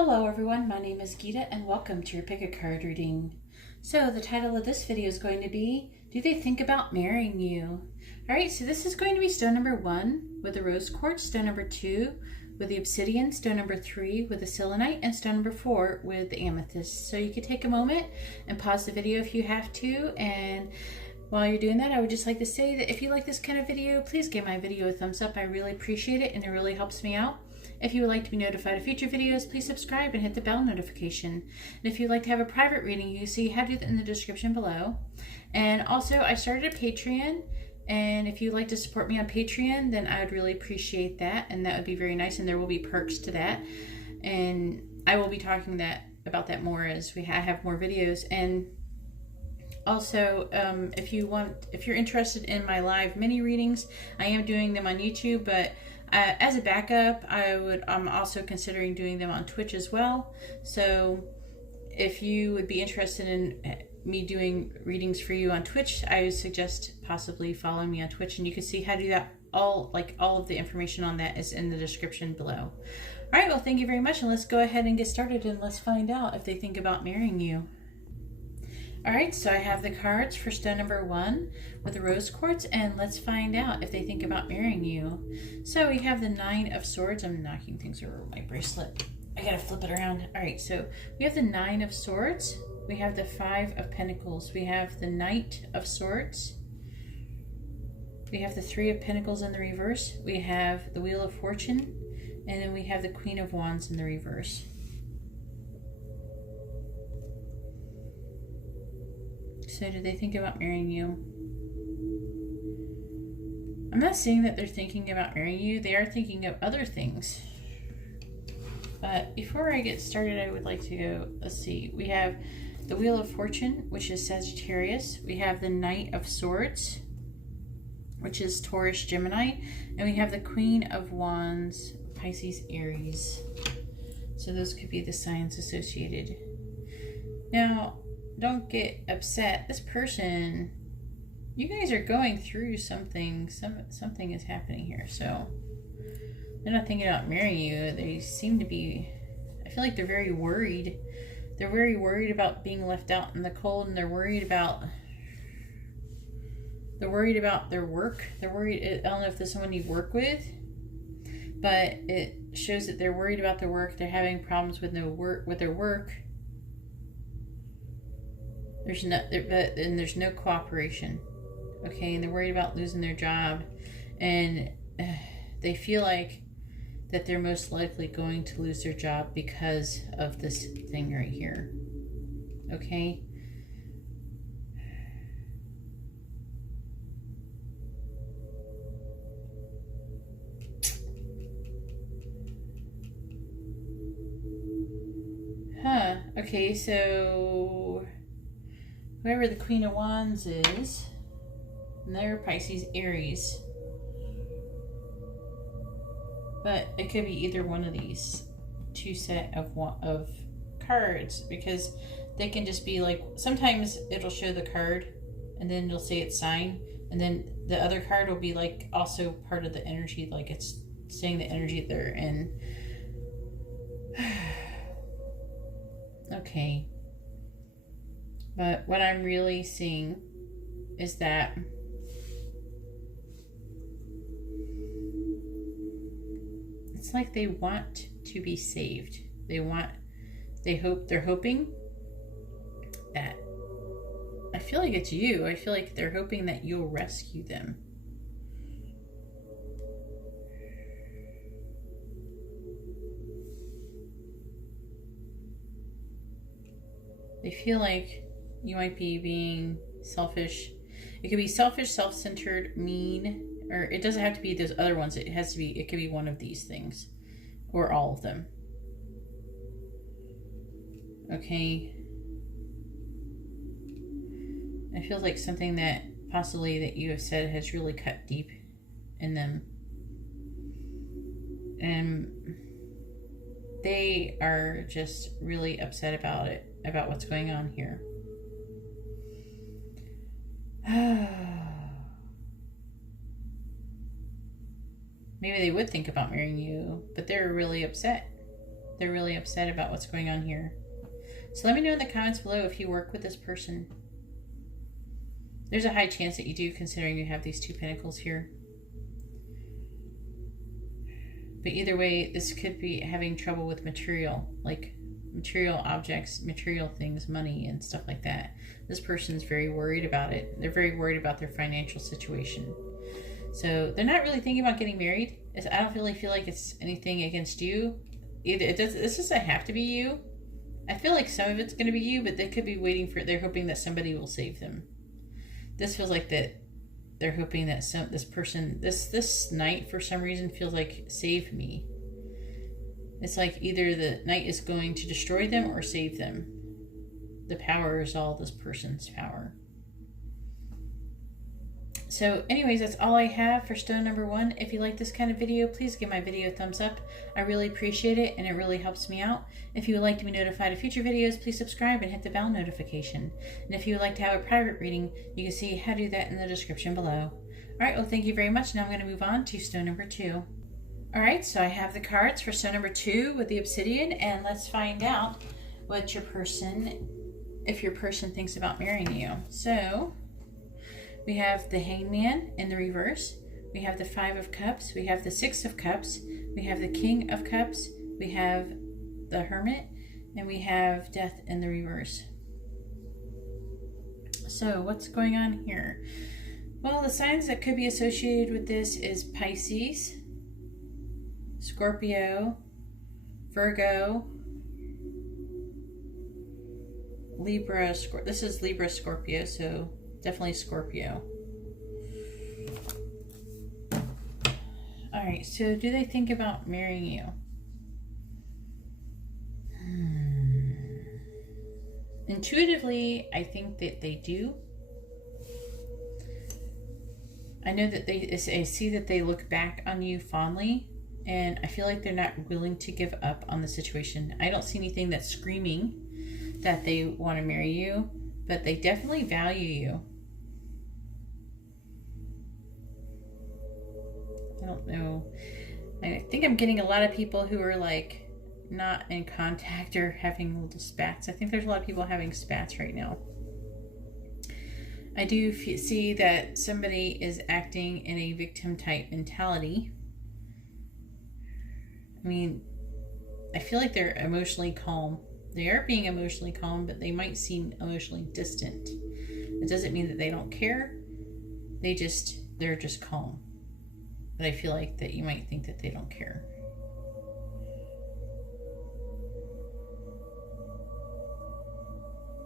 Hello everyone, my name is Geeta and welcome to your pick a card reading. So the title of this video is going to be, Do They Think About Marrying You? Alright, so this is going to be stone number 1 with the rose quartz, stone number 2 with the obsidian, stone number 3 with the selenite, and stone number 4 with the amethyst. So you can take a moment and pause the video if you have to, and while you're doing that, I would just like to say that if you like this kind of video, please give my video a thumbs up. I really appreciate it and it really helps me out. If you would like to be notified of future videos, please subscribe and hit the bell notification. And if you'd like to have a private reading, you see how to do that in the description below. And also, I started a Patreon, and if you'd like to support me on Patreon, then I would really appreciate that, and that would be very nice, and there will be perks to that. And I will be talking about that more as I have more videos. And also, if you're interested in my live mini readings, I am doing them on YouTube, but as a backup, I'm also considering doing them on Twitch as well. So if you would be interested in me doing readings for you on Twitch, I would suggest possibly following me on Twitch, and you can see how to do that. All of the information on that is in the description below. All right, well, thank you very much, and let's go ahead and get started, and let's find out if they think about marrying you. Alright, so I have the cards for stone number 1 with the rose quartz, and let's find out if they think about marrying you. So we have the 9 of swords. I'm knocking things over my bracelet. I gotta flip it around. Alright, so we have the 9 of swords. We have the 5 of pentacles. We have the Knight of swords. We have the 3 of pentacles in the reverse. We have the Wheel of Fortune. And then we have the Queen of Wands in the reverse. So do they think about marrying you? I'm not saying that they're thinking about marrying you. They are thinking of other things. But before I get started, I would like to go, let's see. We have the Wheel of Fortune, which is Sagittarius. We have the Knight of Swords, which is Taurus, Gemini. And we have the Queen of Wands, Pisces, Aries. So those could be the signs associated. Now, don't get upset. This person, you guys are going through something. Something is happening here. So they're not thinking about marrying you. They seem to be, I feel like they're very worried. They're very worried about being left out in the cold, and they're worried about their work. They're worried. I don't know if there's someone you work with, but it shows that they're worried about their work. They're having problems with their work. There's no cooperation, okay, and they're worried about losing their job, and they feel like that they're most likely going to lose their job because of this thing right here, okay? Okay, so whoever the Queen of Wands is, and they're Pisces, Aries. But it could be either one of these two set of cards, because they can just be like, sometimes it'll show the card and then it'll say it's signed, and then the other card will be like also part of the energy, like it's saying the energy they're in. Okay. But what I'm really seeing is that it's like they want to be saved. They're hoping that, I feel like it's you. I feel like they're hoping that you'll rescue them. They feel like you might be being selfish. It could be selfish, self-centered, mean, or it doesn't have to be those other ones. It could be one of these things, or all of them. Okay. I feel like something that possibly that you have said has really cut deep in them. And they are just really upset about it, about what's going on here. Maybe they would think about marrying you, but they're really upset. They're really upset about what's going on here. So let me know in the comments below if you work with this person. There's a high chance that you do, considering you have these 2 pentacles here. But either way, this could be having trouble with material, like material objects, material things, money and stuff like that. This person's very worried about it. They're very worried about their financial situation. So they're not really thinking about getting married. I don't really feel like it's anything against you. This doesn't have to be you. I feel like some of it's going to be you, but they could be waiting for, they're hoping that somebody will save them. This feels like that they're hoping that this person, this knight for some reason feels like save me. It's like either the knight is going to destroy them or save them. The power is all this person's power. So anyways, that's all I have for stone number 1. If you like this kind of video, please give my video a thumbs up. I really appreciate it, and it really helps me out. If you would like to be notified of future videos, please subscribe and hit the bell notification. And if you would like to have a private reading, you can see how to do that in the description below. Alright, well thank you very much. Now I'm going to move on to stone number 2. Alright, so I have the cards for stone number 2 with the obsidian, and let's find out what your person, if your person thinks about marrying you. So we have the Hangman in the reverse. We have the 5 of Cups. We have the 6 of Cups. We have the King of Cups. We have the Hermit. And we have Death in the reverse. So what's going on here? Well, the signs that could be associated with this is Pisces, Scorpio, Virgo, Libra. This is Libra, Scorpio, so definitely Scorpio. Alright, so do they think about marrying you? Intuitively, I think that they do. I know that I see that they look back on you fondly, and I feel like they're not willing to give up on the situation. I don't see anything that's screaming that they want to marry you, but they definitely value you. I don't know. I think I'm getting a lot of people who are like not in contact or having little spats. I think there's a lot of people having spats right now. I do see that somebody is acting in a victim type mentality. I mean, I feel like they're emotionally calm. They are being emotionally calm, but they might seem emotionally distant. It doesn't mean that they don't care. They're just calm. But I feel like that you might think that they don't care.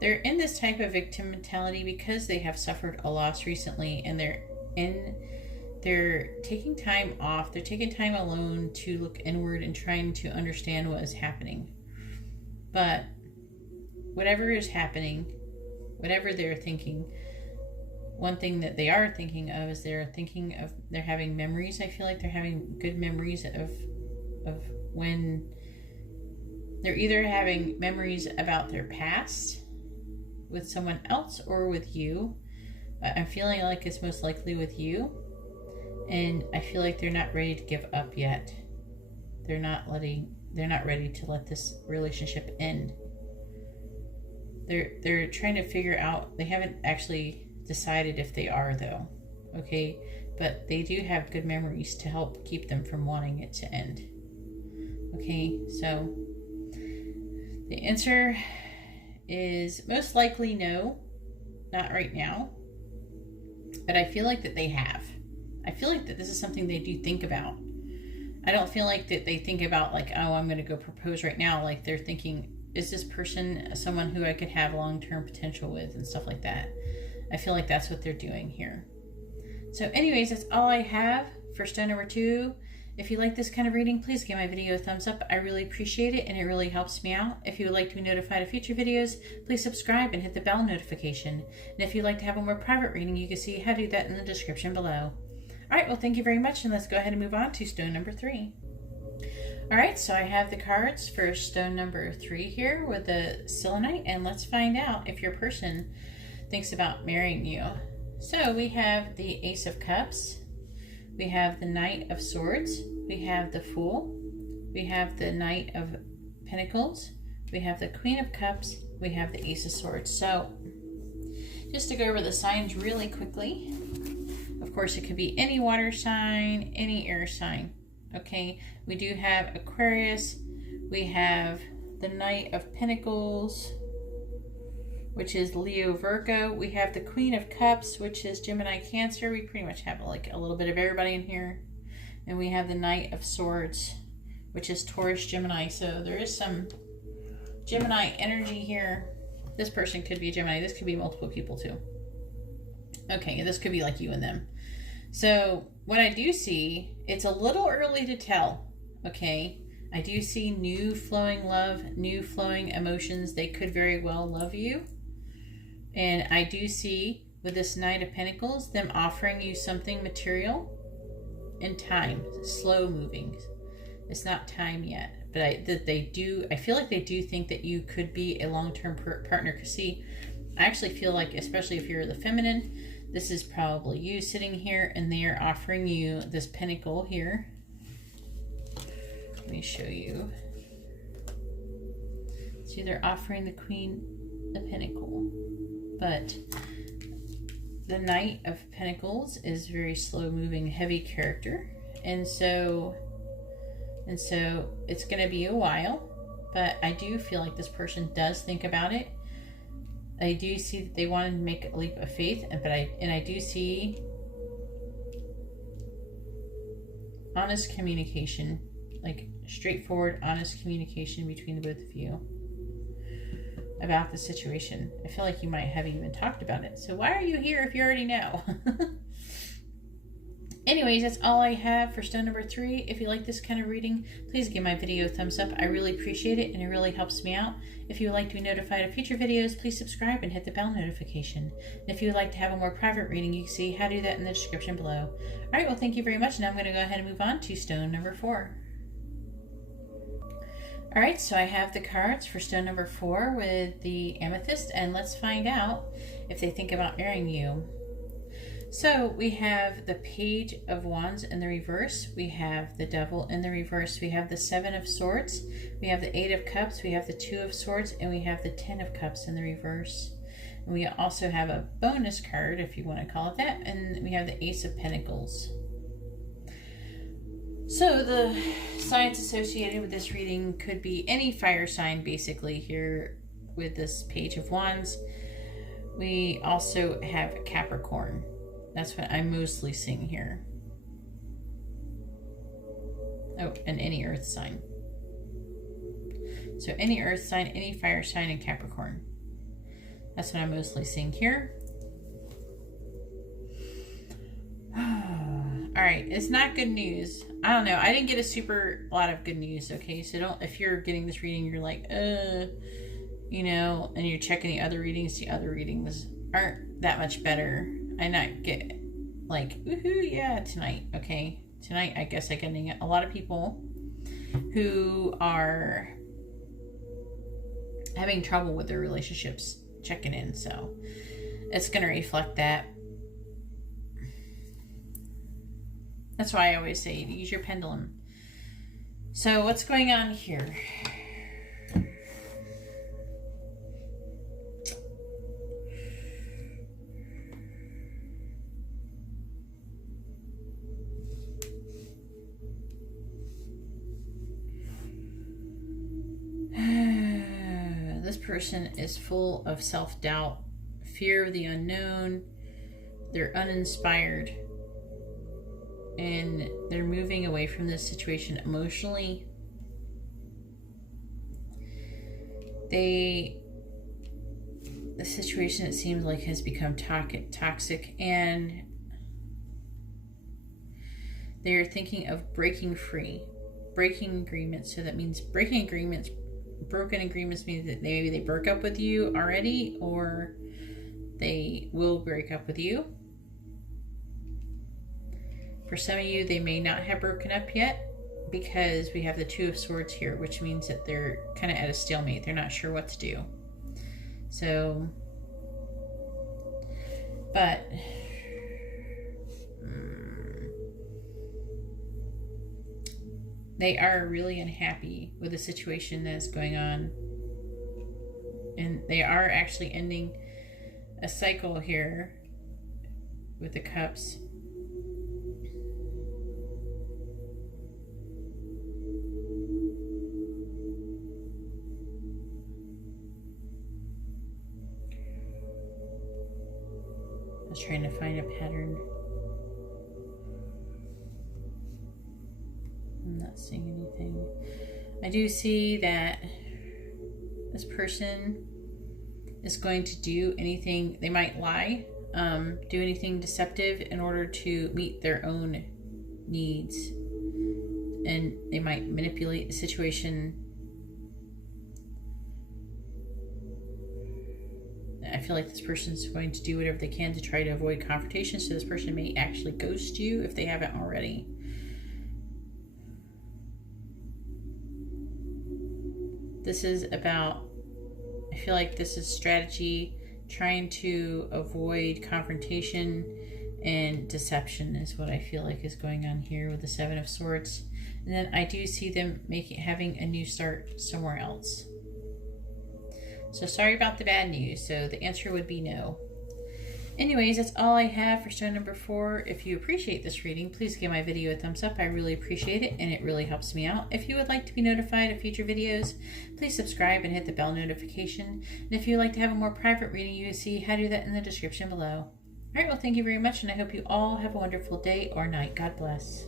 They're in this type of victim mentality because they have suffered a loss recently, and they're taking time off. They're taking time alone to look inward and trying to understand what is happening. But whatever is happening, whatever they're thinking, one thing that they are thinking of is they're having memories. I feel like they're having good memories of when they're either having memories about their past with someone else or with you. I'm feeling like it's most likely with you. And I feel like they're not ready to give up yet. They're not ready to let this relationship end. They're trying to figure out, they haven't actually decided if they are though. Okay, but they do have good memories to help keep them from wanting it to end. Okay, so the answer is most likely no, not right now. But I feel like that they have. I feel like that this is something they do think about. I don't feel like that they think about like, oh, I'm going to go propose right now. Like they're thinking, is this person someone who I could have long-term potential with and stuff like that? I feel like that's what they're doing here. So anyways, that's all I have for stone number 2. If you like this kind of reading, please give my video a thumbs up. I really appreciate it, and it really helps me out. If you would like to be notified of future videos, please subscribe and hit the bell notification. And if you'd like to have a more private reading, you can see how to do that in the description below. Alright, well thank you very much, and let's go ahead and move on to stone number 3. Alright, so I have the cards for stone number 3 here with the selenite, and let's find out if your person thinks about marrying you. So we have the Ace of Cups, we have the Knight of Swords, we have the Fool, we have the Knight of Pentacles, we have the Queen of Cups, we have the Ace of Swords. So just to go over the signs really quickly, of course it could be any water sign, any air sign. Okay, we do have Aquarius, we have the Knight of Pentacles, which is Leo, Virgo. We have the Queen of Cups, which is Gemini, Cancer. We pretty much have like a little bit of everybody in here. And we have the Knight of Swords, which is Taurus, Gemini. So there is some Gemini energy here. This person could be a Gemini. This could be multiple people too. Okay, this could be like you and them. So what I do see, it's a little early to tell, okay? I do see new flowing love, new flowing emotions. They could very well love you. And I do see with this Knight of Pentacles, them offering you something material in time, slow moving. It's not time yet, but I feel like they do think that you could be a long-term partner. Because see, I actually feel like, especially if you're the feminine, this is probably you sitting here and they are offering you this pentacle here. Let me show you. See, they're offering the Queen of Pentacles, but the Knight of Pentacles is very slow moving, heavy character. And so it's going to be a while, but I do feel like this person does think about it. I do see that they want to make a leap of faith, and I do see honest communication, like straightforward, honest communication between the both of you about the situation. I feel like you might have even talked about it. So why are you here if you already know? Anyways, that's all I have for stone number 3. If you like this kind of reading, please give my video a thumbs up. I really appreciate it, and it really helps me out. If you would like to be notified of future videos, please subscribe and hit the bell notification. And if you would like to have a more private reading, you can see how to do that in the description below. All right, well, thank you very much. Now I'm going to go ahead and move on to stone number 4. All right, so I have the cards for stone number 4 with the amethyst, and let's find out if they think about marrying you. So we have the Page of Wands in the reverse, we have the Devil in the reverse, we have the 7 of Swords, we have the 8 of Cups, we have the 2 of Swords, and we have the 10 of Cups in the reverse. And we also have a bonus card, if you want to call it that, and we have the Ace of Pentacles. So the signs associated with this reading could be any fire sign, basically, here with this Page of Wands. We also have Capricorn. That's what I'm mostly seeing here. Oh, and any earth sign. So any earth sign, any fire sign, and Capricorn. That's what I'm mostly seeing here. All right, it's not good news. I don't know. I didn't get a super lot of good news, okay? So don't, if you're getting this reading, you're like, you know, and you're checking the other readings aren't that much better. I not get like, woohoo, yeah, tonight, okay? Tonight, I guess I'm getting a lot of people who are having trouble with their relationships checking in, so it's going to reflect that. That's why I always say use your pendulum. So what's going on here? This person is full of self-doubt, fear of the unknown. They're uninspired, and they're moving away from this situation emotionally. The situation, it seems like, has become toxic, and they're thinking of breaking free, breaking agreements. So that means breaking agreements. Broken agreements means that maybe they broke up with you already, or they will break up with you. For some of you, they may not have broken up yet, because we have the 2 of Swords here, which means that they're kind of at a stalemate. They're not sure what to do. So, but they are really unhappy with the situation that's going on. And they are actually ending a cycle here with the cups. I was trying to find a pattern. I'm not seeing anything. I do see that this person is going to do anything. They might lie, do anything deceptive in order to meet their own needs. And they might manipulate the situation. I feel like this person's going to do whatever they can to try to avoid confrontation. So this person may actually ghost you if they haven't already. This is about, I feel like this is strategy, trying to avoid confrontation and deception is what I feel like is going on here with the Seven of Swords. And then I do see them having a new start somewhere else. So sorry about the bad news. So the answer would be no. Anyways, that's all I have for stone number 4. If you appreciate this reading, please give my video a thumbs up. I really appreciate it, and it really helps me out. If you would like to be notified of future videos, please subscribe and hit the bell notification. And if you would like to have a more private reading, you can see how to do that in the description below. All right, well, thank you very much, and I hope you all have a wonderful day or night. God bless.